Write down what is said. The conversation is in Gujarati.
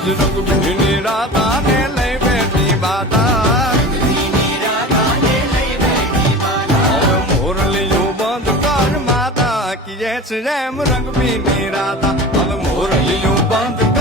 રંગભીની રાધાને લઈ બેઠી માતા મોરલીયું બંધ કર માતા કીએ છે એમ રંગભીની રાધા હવે મોરલીયું બંધ